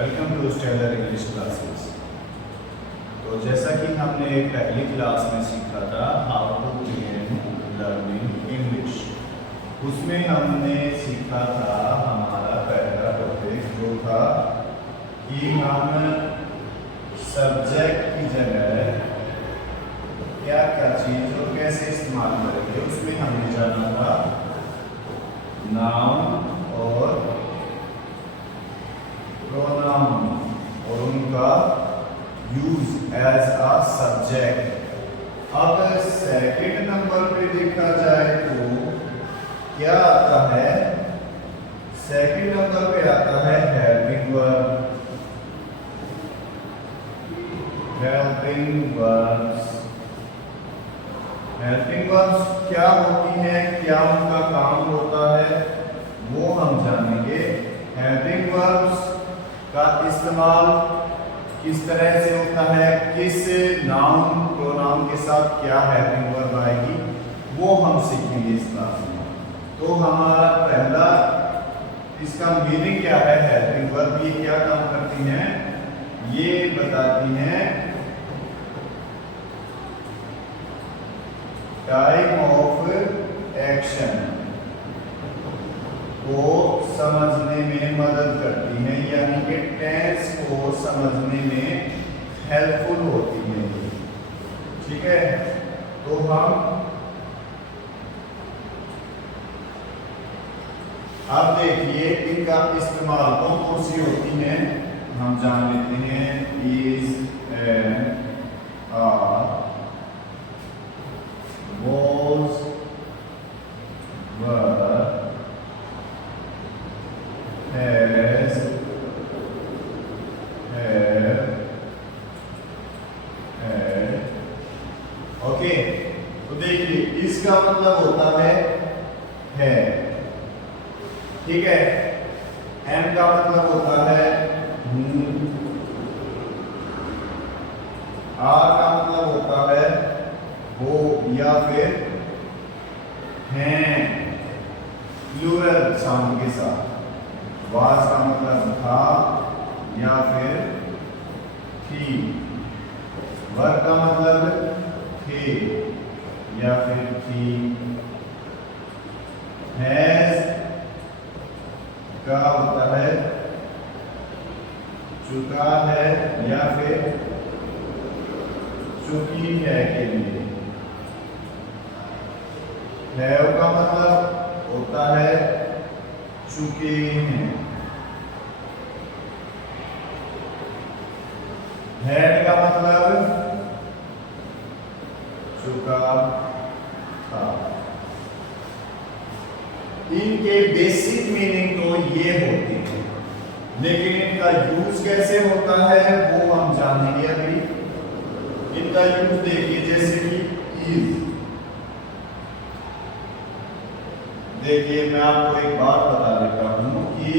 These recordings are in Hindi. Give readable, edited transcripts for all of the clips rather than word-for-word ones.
Welcome to standard English classes. तो जैसा कि हमने पहली क्लास में सीखा था how to begin learning English, उसमें हमने सीखा था हमारा पहला टॉपिक जो था कि हम सब्जेक्ट की जगह क्या क्या चीज़ और कैसे इस्तेमाल करेंगे। उसमें हमने जाना था नाउन और प्रोनाउन और उनका यूज एज अ सब्जेक्ट। अब सेकंड नंबर पे देखा जाए तो क्या आता है, सेकंड नंबर पे आता है helping verb. Helping verbs, helping verbs क्या होती है, क्या उनका काम होता है, वो हम जानेंगे। हेल्पिंग वर्ब्स का इस्तेमाल किस तरह से होता है, किस नाउन प्रोनाउन के साथ क्या हेल्पिंग वर्ब आएगी, वो हम सीखेंगे इस क्लास में। तो हमारा पहला इसका मीनिंग क्या है, हेल्पिंग वर्ब ये क्या काम करती हैं, ये बताती हैं टाइम ऑफ एक्शन को समझने में मदद करती है, यानी कि टेंस को समझने में हेल्पफुल होती है। ठीक है, तो हम अब देखिए इनका इस्तेमाल कौन कौन सी होती है, हम जान लेते हैं। Is, and, are, was, were, has, have, had। Okay, तो देखिए इसका मतलब होता है। ठीक है, एम का मतलब होता है हूं, आर का मतलब होता है हो या फिर हैं प्लूरल साउंड के साथ। वाज का मतलब था या फिर थी। वर का मतलब थे या फिर थी। हैज का होता है चुका है या फिर चुकी है के लिए। हैव का मतलब होता है चुके हैं। हैड का मतलब चुका था। इनके बेसिक मीनिंग तो ये होते हैं, लेकिन इनका यूज कैसे होता है वो हम जानेंगे अभी। इनका यूज देखिए, जैसे कि इज। देखिए मैं आपको एक बात बता देता हूं कि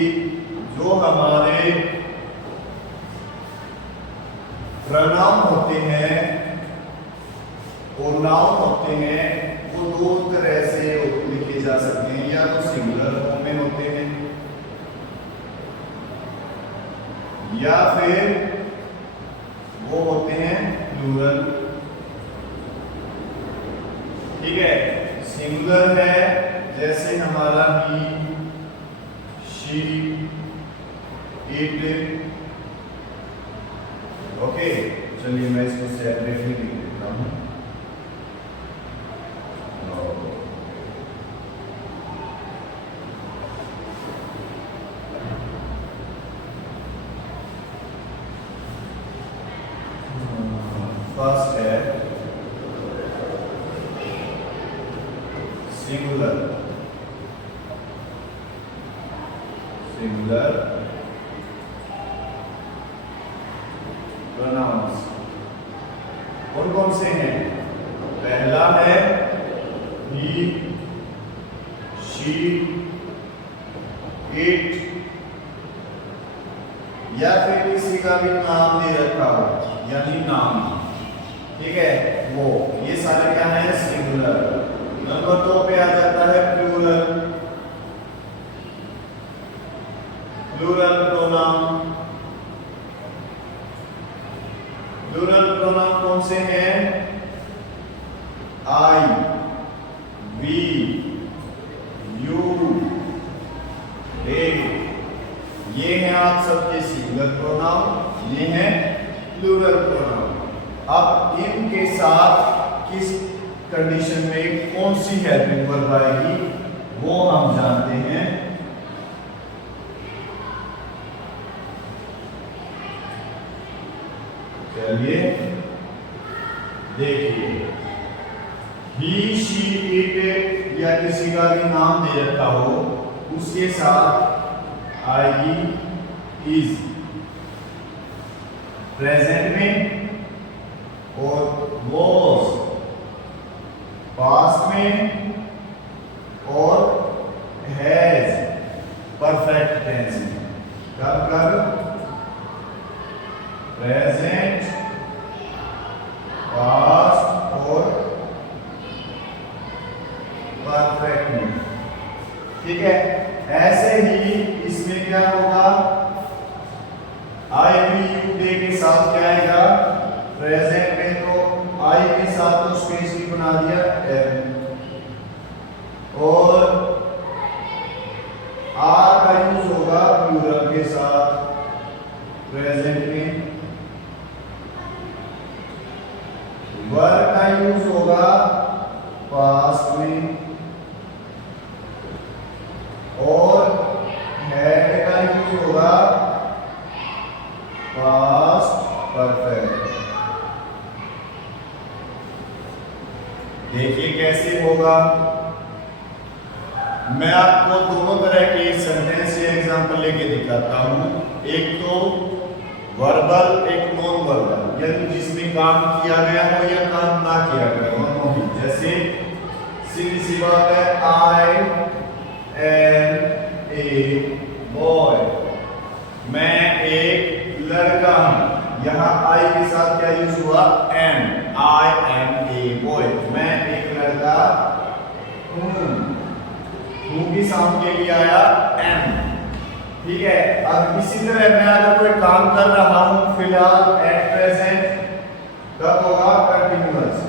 जो हमारे प्रोनाउन होते हैं और नाउन होते हैं, वो दो तरह से लिखे जा सकते हैं। या तो सिंगुलर फॉर्म में होते हैं या फिर वो होते हैं प्लूरल। ठीक है, सिंगुलर है जैसे हमारा ही, शी, इट। ओके, चलिए मैं इसको सेपरेटली लिख देता हूं। फर्स्ट है सिंगुलर। सिंगुलर प्रोनाउंस कौन कौन से हैं? पहला है ही, शी, इट, या फिर किसी का भी नाम दे रखा हो, यानी नाम। ठीक है, वो ये सारे क्या है, सिंगुलर। नंबर 2 पे आ जाता है प्लूरल। प्लूरल प्रोनाउन सबके सिंगुलर प्रोनाउन, ये हैं प्लूरल प्रोनाउन। अब इनके साथ किस कंडीशन में कौन सी हेल्पिंग वर्ब आएगी वो हम जानते हैं। चलिए देखिए, ही शी इट या किसी का भी नाम दे रखा हो उसके साथ आएगी इज प्रेजेंट में, और वॉज पास्ट में, और हैज परफेक्ट टेंस में। कब कब? प्रेजेंट, पास्ट और परफेक्ट में। ठीक है, ऐसे ही इसमें क्या होगा, आई वी यू डे के साथ क्या आएगा, प्रेजेंट में तो आई के साथ तो स्पेस भी बना दिया एम, और आर का यूज होगा प्लूरल के साथ प्रेजेंट में, वर का यूज होगा पास्ट में, और हैड का यूज होगा पास्ट परफेक्ट। देखिए कैसे होगा, मैं आपको दोनों तरह के सेंटेंस या एग्जांपल लेके दिखाता हूं। एक तो वर्बल, एक नॉन वर्बल, यानी जिसमें काम किया गया हो या काम ना किया गया हो। जैसे सीधी सी बात है, आई एम ए बॉय, मैं एक लड़का हूं। यहाँ आई के साथ क्या यूज हुआ, am, I am a boy, मैं एक लड़का हूं। हूं की साउंड के लिए आया एम। ठीक है, अब इसी तरह मैं अगर कोई काम कर रहा हूं फिलहाल एट प्रेजेंट, तब होगा कंटिन्यूअस।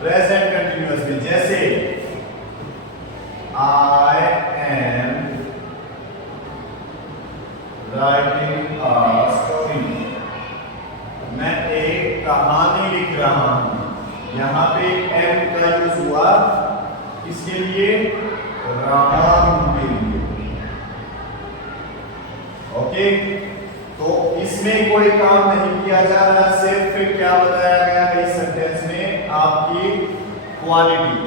प्रेजेंट कंटिन्यूअस में जैसे I am writing a story, मैं एक कहानी लिख रहा हूं। यहां पे एम का यूज हुआ किसके लिए, राम के लिए। ओके, तो इसमें कोई काम नहीं किया जा रहा, सिर्फ फिर क्या बताया गया है इस सेंटेंस में, आपकी क्वालिटी।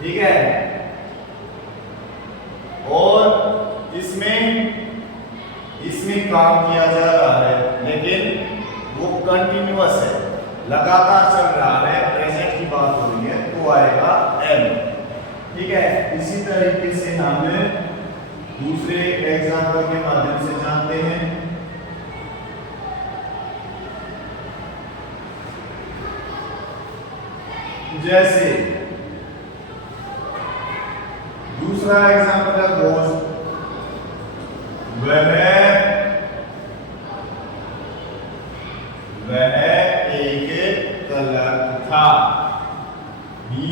ठीक है, और इसमें काम किया जा रहा है लेकिन वो कंटिन्यूअस है, लगातार चल रहा है, प्रेजेंट की बात हो रही है, तो आएगा एम। ठीक है, इसी तरीके से हम दूसरे एग्जांपल के माध्यम से जानते हैं। जैसे दूसरा एग्जांपल है गोश्त, वह एक कलर था, he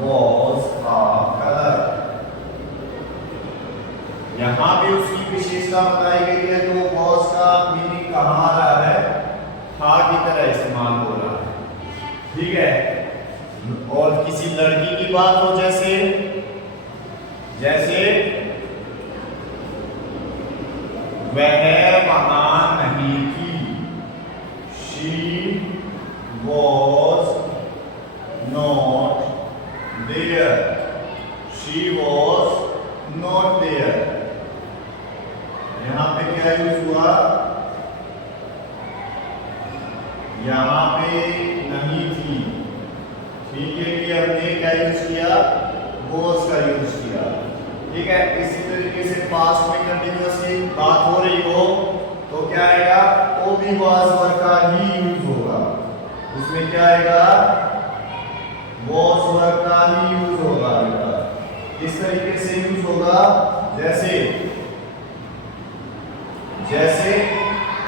was a color। यहां भी उसकी विशेषता बताई गई है, तो was का मीनिंग कहां आ रहा है, था की तरह इस्तेमाल हो रहा है। ठीक है, और किसी लड़की की बात हो जैसे वह वहां नहीं थी, she was not there, she was not there। यहां पे क्या यूज हुआ, यहां पे नहीं थी, ठीक है, कि हमने क्या यूज किया, was का यूज किया। ठीक है, इसी तरीके से पास्ट में कंटिन्यूअसली बात हो रही हो तो क्या आएगा, वो भी was वर्ब का ही यूज होगा। उसमें क्या आएगा, was वर्ब का ही यूज होगा। इस तरीके से यूज होगा जैसे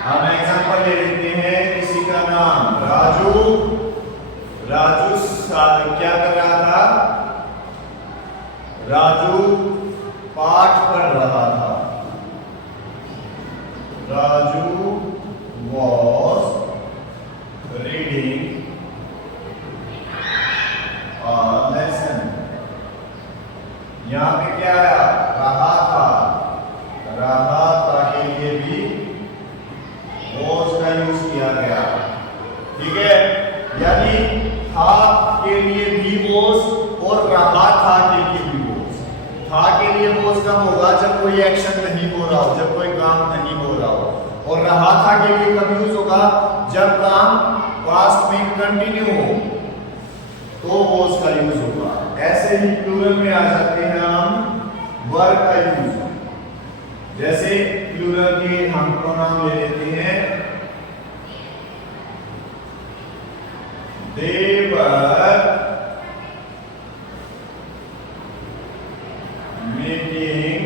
हम एग्जांपल ले लेते हैं, किसी का नाम राजू, राजू क्या कर रहा था? राजू पाठ पढ़ रहा था। Raju was reading a lesson। यहां पे क्या आया? रहा था। रहा था के लिए भी was का यूज किया गया। ठीक है, यानी था के लिए भी was और रहा था के लिए भी was। था के लिए was कब होगा? जब कोई एक्शन नहीं हो रहा हो, जब कोई काम नहीं हो रहा हो। और रहा था के लिए कब यूज होगा? जब काम पास्ट में कंटिन्यू हो तो was का यूज होगा। ऐसे ही प्लूरल में आ जाते हैं हम वर का यूज। जैसे प्लूरल के हम प्रोनाउन ले लेते हैं, they were making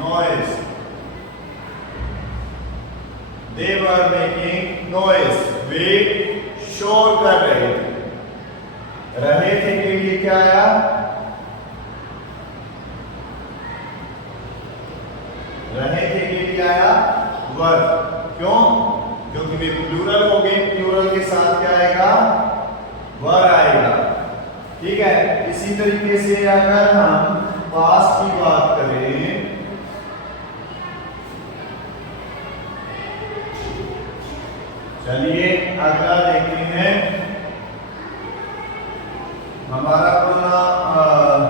noise। they were making noise। वे शोर कर रहे थे। रहे थे के लिए क्या आया? रहे थे के लिए आया वर। क्यों? क्योंकि वे प्लूरल हो गए। प्लूरल के साथ क्या आएगा? वर आएगा। ठीक है, इसी तरीके से अगर हम पास्ट की बात करें, चलिए अगला देखते हैं। हमारा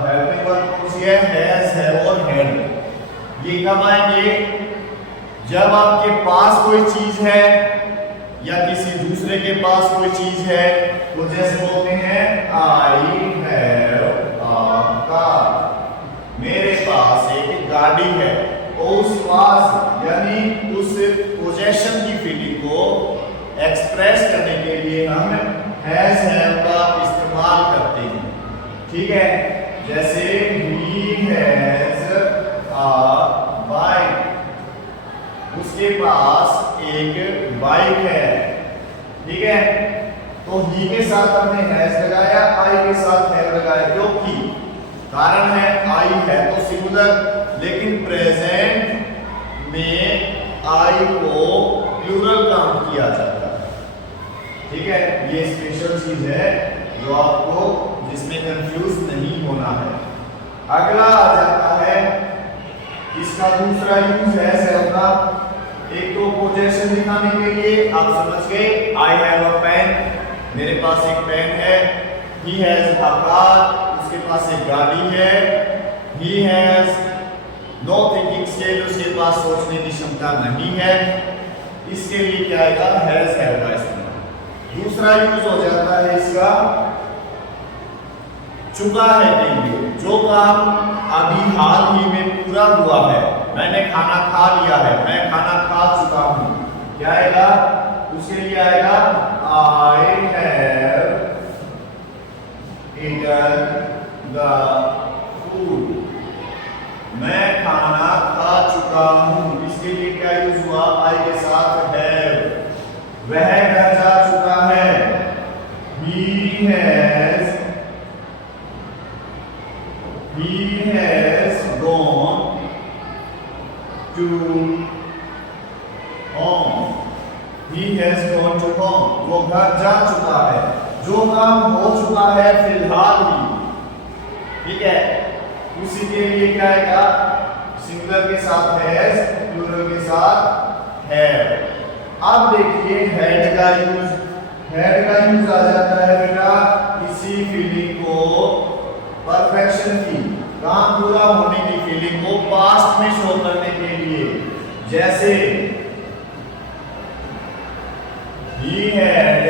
हेल्पिंग वर्ब कौन सी है? हैज, है और हैड। ये कब आएंगे? जब आपके पास कोई चीज है या किसी दूसरे के पास कोई चीज है, तो जैसे बोलते हैं आई हैव अ कार। मेरे पास एक गाड़ी है। तो उस पास यानी उस पोजेशन की फीलिंग को एक्सप्रेस करने के लिए हम हैज, हैव का इस्तेमाल करते हैं। ठीक है, जैसे he has a bike। उसके पास एक बाइक है। ठीक है, तो ही के साथ हमने हैज लगाया, आई के साथ हैव लगाया, क्योंकि कारण है आई है तो सिंगुलर, लेकिन प्रेजेंट में आई को प्लूरल काउंट किया जाता है। ठीक है, ये स्पेशल चीज है जो आपको जिसमें कंफ्यूज नहीं होना है। अगला आ जाता है इसका दूसरा यूज है हैव का। एक तो पोजेशन दिखाने के लिए आप समझ गए, आई हैव अ पेन, मेरे पास एक पेन है। ही हैज अ कार, उसके पास एक गाड़ी है। He has no thinking skill, उसके पास सोचने की क्षमता नहीं है। इसके लिए क्या आएगा? हैज, हैव का इस्तेमाल। दूसरा यूज हो जाता है इसका चुका है के लिए। जो काम अभी हाल ही में पूरा हुआ है, मैंने खाना खा लिया है, मैं खाना खा चुका हूं, क्या आएगा? उसके लिए आएगा I have eaten the food. मैं खाना खा चुका हूं। इसके लिए क्या यूज हुआ? आई के साथ हैव। वह घर जा चुका है। he has gone to home। he has gone to home, वो घर जा चुका है। जो काम हो चुका है फिलहाल ही। ठीक है, उसी के लिए क्या आएगा? सिंगुलर के साथ हैज, प्लूरल के साथ हैव। अब देखिए हैड का यूज। हैड का यूज आ जाता है बेटा इसी फीलिंग को, परफेक्शन की, काम पूरा होने की फीलिंग को पास्ट में शो करने के लिए। जैसे he had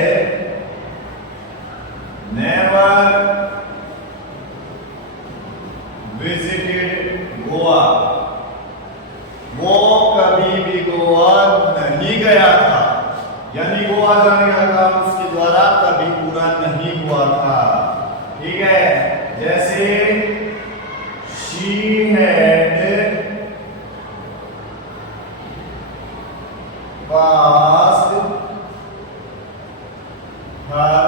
never visited Goa. वो कभी भी गोवा नहीं गया था, यानी गोवा जाने का काम उसके द्वारा कभी पूरा नहीं हुआ था। ठीक है, जैसे she had passed her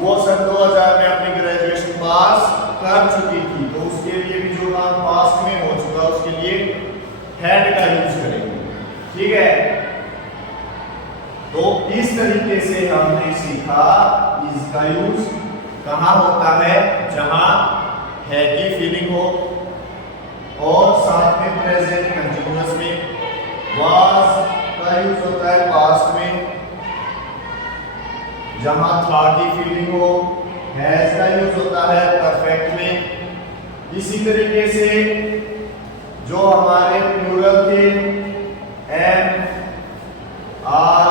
वो सन 2000 में अपनी ग्रेजुएशन पास कर चुकी थी, तो उसके लिए भी जो काम पास्ट में हो चुका उसके लिए हैड का यूज करेंगे। ठीक है, तो इस तरीके से हमने सीखा इसका यूज कहां होता है, जहां है की फीलिंग हो, और साथ में प्रेजेंट कंटीन्यूअस में, वाज का यूज होता है पास्ट में जहां था की फीलिंग हो, हैज का यूज होता है परफेक्ट में। इसी तरीके से जो हमारे प्लूरल थे एम, आर,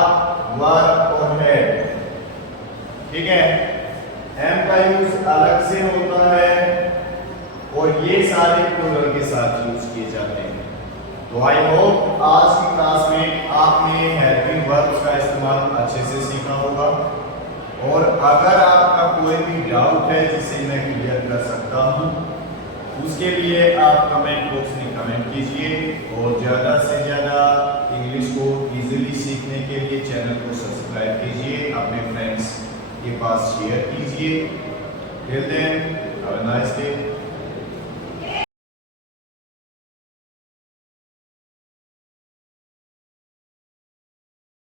वर और हैड, ठीक है, एम का यूज अलग से होता है और ये सारे प्लूरल के साथ यूज किए जाते हैं। तो आई होप आज की क्लास में आपने हेल्पिंग वर्ब्स का इस्तेमाल अच्छे से सीखा होगा, और अगर आपका कोई भी डाउट है जिसे मैं क्लियर कर सकता हूं, उसके लिए आप कमेंट बॉक्स में कमेंट कीजिए, और ज़्यादा से ज़्यादा इंग्लिश को इजीली सीखने के लिए चैनल को सब्सक्राइब कीजिए, अपने फ्रेंड्स के पास शेयर कीजिए। Till then have a nice day.